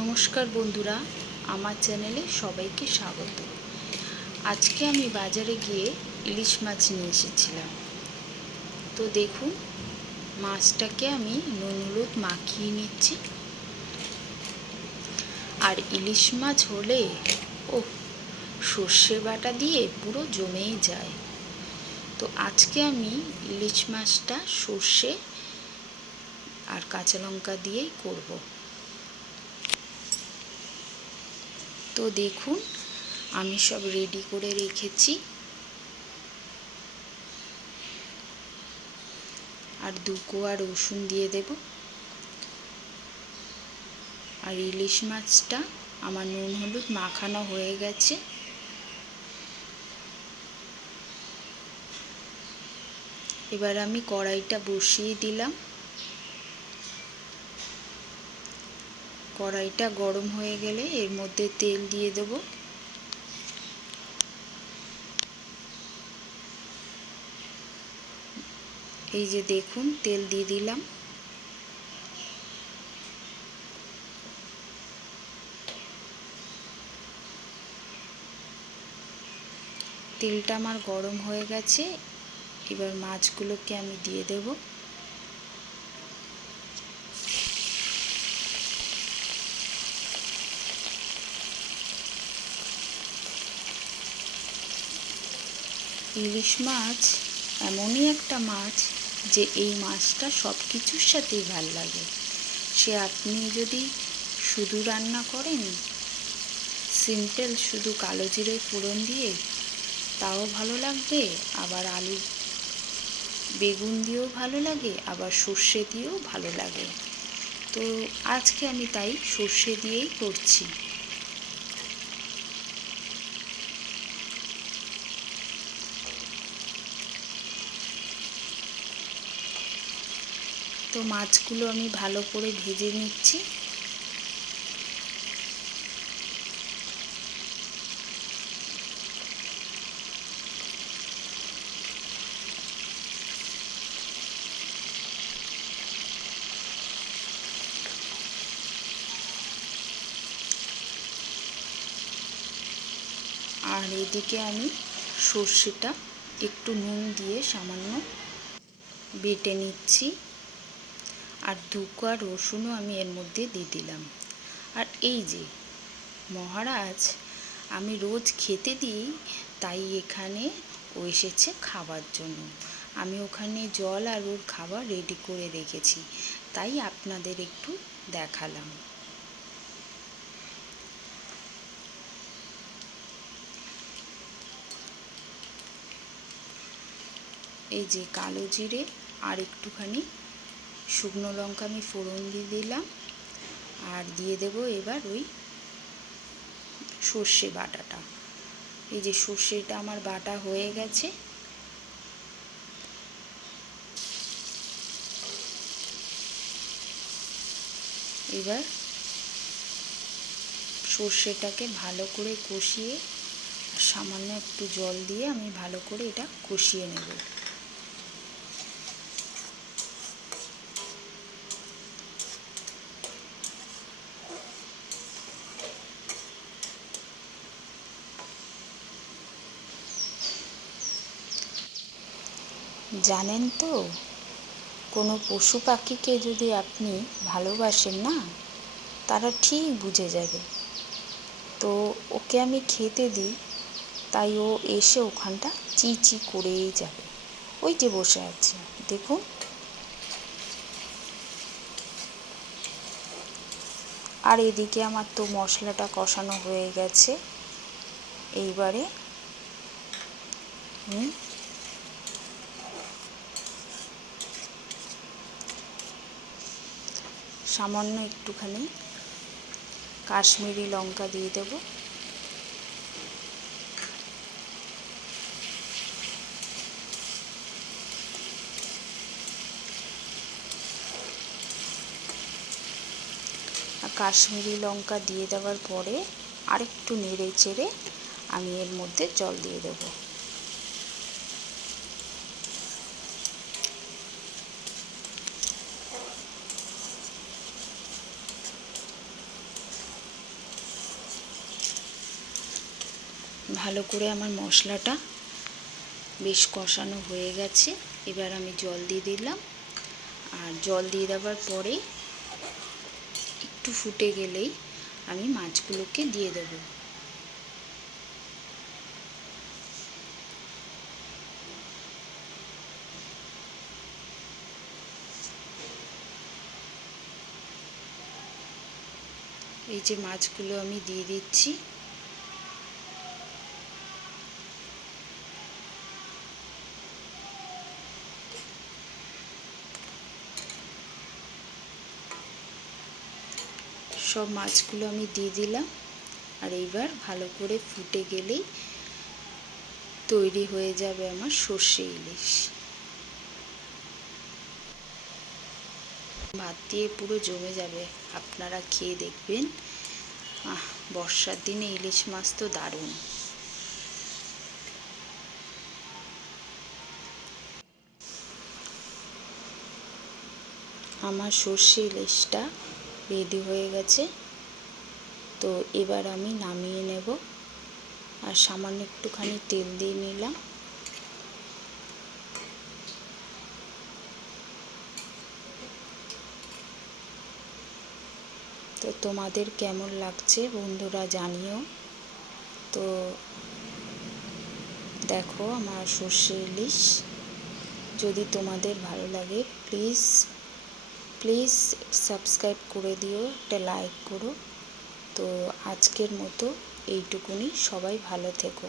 নমস্কার বন্ধুরা, আমার চ্যানেলে সবাইকে স্বাগত। আজকে আমি বাজারে গিয়ে ইলিশ মাছ নিয়ে এসেছিলাম। তো দেখুন, মাছটাকে আমি নুন হলুদ মাখিয়ে নিচ্ছি। আর ইলিশ মাছ হলে সর্ষে বাটা দিয়ে পুরো জমেই যায়। তো আজকে আমি ইলিশ মাছটা সর্ষে আর কাঁচা লঙ্কা দিয়েই করব। তো দেখুন, আমি সব রেডি করে রেখেছি। আর 2 কোয়া রসুন দিয়ে দেব। আর ইলিশ মাছটা আমার নুন হলুদ মাখানো হয়ে গেছে। এবার আমি কড়াইটা বসিয়ে দিলাম। কড়াইটা গরম হয়ে গেলে এর মধ্যে তেল দিয়ে দেব। এই যে দেখুন, তেল দিয়ে দিলাম। তেলটা আমার গরম হয়ে গেছে। এবার মাছগুলোকে আমি দিয়ে দেব। ইলিশ মাছ এমনই একটা মাছ যে এই মাছটা সব কিছুর সাথেই ভাল লাগে। সে আপনি যদি শুধু রান্না করেন, সিম্পল শুধু কালো জিরে ফোড়ন দিয়ে, তাও ভালো লাগবে। আবার আলু বেগুন দিয়েও ভালো লাগে, আবার সর্ষে দিয়েও ভালো লাগে। তো আজকে আমি তাই সর্ষে দিয়েই করছি। তো মাছগুলো আমি ভালো করে ভেজে নিচ্ছি। আর এদিকে আমি সর্ষেটা একটু নুন দিয়ে সামান্য বেটে নিচ্ছি। আর 2 কোয়া রসুনও আমি এর মধ্যে দিয়ে দিলাম। আর এই যে মহারাজ আমি রোজ খেতে দিই, তাই এখানে ও এসেছে খাবার জন্য। আমি ওখানে জল আর ওর খাবার রেডি করে রেখেছি, তাই আপনাদের একটু দেখালাম। এই যে কালো জিরে আর একটুখানি শুকনো লঙ্কা আমি ফোড়ন দিয়ে দিলাম। আর দিয়ে দেব এবার ওই সর্ষে বাটাটা। এই যে সর্ষেটা আমার বাটা হয়ে গেছে। এবার সর্ষেটাকে ভালো করে কষিয়ে সামান্য একটু জল দিয়ে আমি ভালো করে এটা কষিয়ে নেব। জানেন তো, কোনো পশু পাখিকে যদি আপনি ভালোবাসেন না, তারা ঠিক বুঝে যাবে। তো ওকে আমি খেতে দিই, তাই ও এসে ওখানটা চি চি করেই যাবে। ওই যে বসে আছে দেখুন। আর এদিকে আমার তো মশলাটা কষানো হয়ে গেছে। এইবারে সামান্য একটুখানি কাশ্মীরি লঙ্কা দিয়ে দেব। আর কাশ্মীরি লঙ্কা দিয়ে দেওয়ার পরে আরেকটু নেড়ে চেড়ে আমি এর মধ্যে জল দিয়ে দেব। ভালো করে আমার মশলাটা বেশ কষানো হয়ে গেছে। এবার আমি জল দিয়ে দিলাম, আর জল দিয়ে দেওয়ার পরে একটু ফুটে গেলেই আমি মাছগুলোকে দিয়ে দেবো। এই যে মাছগুলো আমি দিয়ে দিচ্ছি। সব মাছগুলো আমি দিয়ে দিলাম, আর এইবার ভালো করে ফুটে গেলেই তৈরি হয়ে যাবে আমার সর্ষে ইলিশ। ভাত দিয়ে পুরো জমে যাবে, আপনারা খেয়ে দেখবেন। বর্ষার দিনে ইলিশ মাছ তো দারুণ। আমার সর্ষে ইলিশটা রেডি হয়ে গেছে, তো এবার আমি নামিয়ে নেব। আর সামান্য একটুখানি তেল দিয়ে নিলাম। তো তোমাদের কেমন লাগছে বন্ধুরা জানিও। তো দেখো আমার সর্ষে ইলিশ, যদি তোমাদের ভালো লাগে প্লিজ সাবস্ক্রাইব করে দিও, একটা লাইক করো। তো আজকের মতো এইটুকুনি, সবাই ভালো থেকো।